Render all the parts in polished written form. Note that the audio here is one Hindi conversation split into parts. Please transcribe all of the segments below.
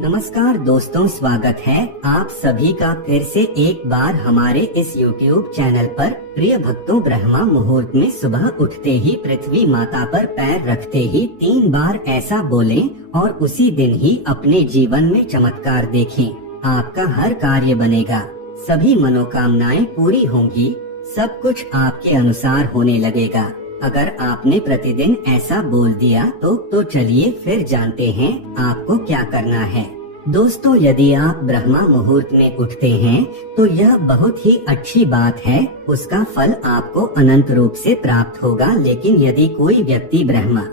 नमस्कार दोस्तों, स्वागत है आप सभी का फिर से एक बार हमारे इस YouTube चैनल पर। प्रिय भक्तों, ब्रह्मा मुहूर्त में सुबह उठते ही पृथ्वी माता पर पैर रखते ही 3 बार ऐसा बोलें और उसी दिन ही अपने जीवन में चमत्कार देखें। आपका हर कार्य बनेगा, सभी मनोकामनाएं पूरी होंगी, सब कुछ आपके अनुसार होने लगेगा। अगर आपने प्रतिदिन ऐसा बोल दिया तो चलिए फिर जानते हैं आपको क्या करना है। दोस्तों, यदि आप ब्रह्मा मुहूर्त में उठते हैं तो यह बहुत ही अच्छी बात है, उसका फल आपको अनंत रूप से प्राप्त होगा। लेकिन यदि कोई व्यक्ति ब्रह्मा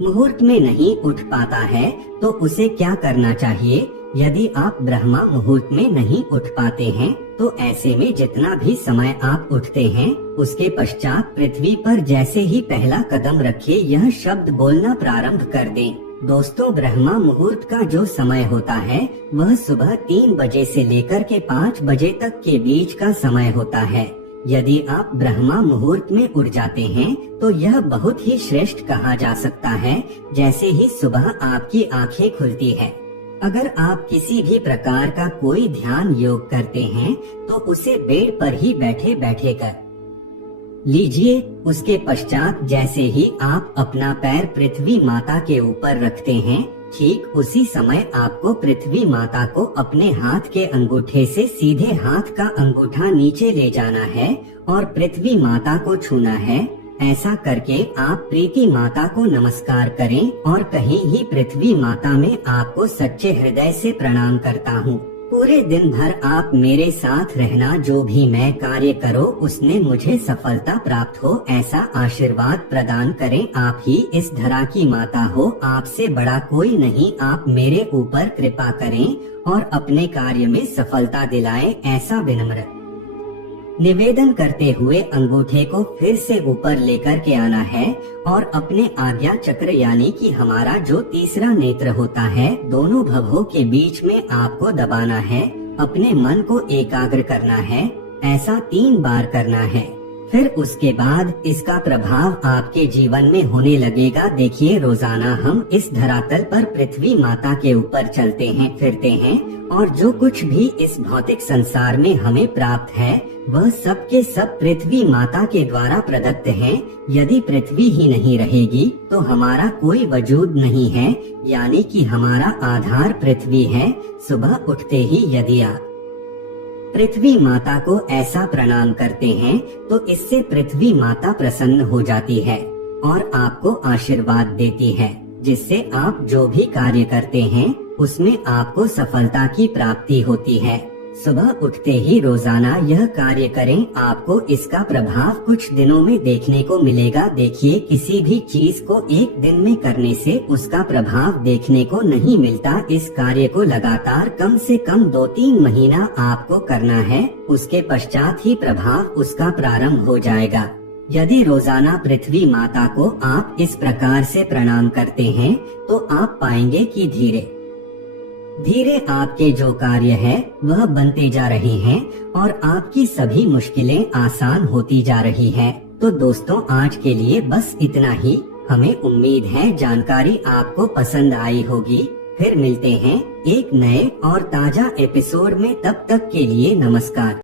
मुहूर्त में नहीं उठ पाता है तो उसे क्या करना चाहिए? यदि आप ब्रह्मा मुहूर्त में नहीं उठ पाते हैं तो ऐसे में जितना भी समय आप उठते हैं उसके पश्चात पृथ्वी पर जैसे ही पहला कदम रखे यह शब्द बोलना प्रारंभ कर दें। दोस्तों, ब्रह्मा मुहूर्त का जो समय होता है वह सुबह 3 बजे से लेकर के 5 बजे तक के बीच का समय होता है। यदि आप ब्रह्मा मुहूर्त में उठ जाते हैं तो यह बहुत ही श्रेष्ठ कहा जा सकता है। जैसे ही सुबह आपकी आंखें खुलती है, अगर आप किसी भी प्रकार का कोई ध्यान योग करते हैं तो उसे बेड पर ही बैठे बैठे कर लीजिए। उसके पश्चात जैसे ही आप अपना पैर पृथ्वी माता के ऊपर रखते हैं, ठीक उसी समय आपको पृथ्वी माता को अपने हाथ के अंगूठे से सीधे हाथ का अंगूठा नीचे ले जाना है और पृथ्वी माता को छूना है। ऐसा करके आप प्रीति माता को नमस्कार करें और कहें, ही पृथ्वी माता में आपको सच्चे हृदय से प्रणाम करता हूँ। पूरे दिन भर आप मेरे साथ रहना, जो भी मैं कार्य करो उसमें मुझे सफलता प्राप्त हो, ऐसा आशीर्वाद प्रदान करें। आप ही इस धरा की माता हो, आपसे बड़ा कोई नहीं। आप मेरे ऊपर कृपा करें और अपने कार्य में सफलता दिलाएं, ऐसा विनम्र निवेदन करते हुए अंगूठे को फिर से ऊपर लेकर के आना है और अपने आज्ञा चक्र यानी कि हमारा जो तीसरा नेत्र होता है, दोनों भवों के बीच में आपको दबाना है। अपने मन को एकाग्र करना है, ऐसा 3 बार करना है। फिर उसके बाद इसका प्रभाव आपके जीवन में होने लगेगा। देखिए, रोजाना हम इस धरातल पर पृथ्वी माता के ऊपर चलते हैं फिरते हैं और जो कुछ भी इस भौतिक संसार में हमें प्राप्त है वह सब के सब पृथ्वी माता के द्वारा प्रदत्त है। यदि पृथ्वी ही नहीं रहेगी तो हमारा कोई वजूद नहीं है, यानी कि हमारा आधार पृथ्वी है। सुबह उठते ही यदि आप पृथ्वी माता को ऐसा प्रणाम करते हैं तो इससे पृथ्वी माता प्रसन्न हो जाती है और आपको आशीर्वाद देती है, जिससे आप जो भी कार्य करते हैं उसमें आपको सफलता की प्राप्ति होती है। सुबह उठते ही रोजाना यह कार्य करें, आपको इसका प्रभाव कुछ दिनों में देखने को मिलेगा। देखिए, किसी भी चीज को एक दिन में करने से उसका प्रभाव देखने को नहीं मिलता। इस कार्य को लगातार कम से कम 2-3 महीना आपको करना है, उसके पश्चात ही प्रभाव उसका प्रारंभ हो जाएगा। यदि रोजाना पृथ्वी माता को आप इस प्रकार से प्रणाम करते हैं तो आप पाएंगे कि धीरे धीरे आपके जो कार्य है वह बनते जा रहे हैं और आपकी सभी मुश्किलें आसान होती जा रही है। तो दोस्तों, आज के लिए बस इतना ही। हमें उम्मीद है जानकारी आपको पसंद आई होगी। फिर मिलते हैं एक नए और ताजा एपिसोड में, तब तक के लिए नमस्कार।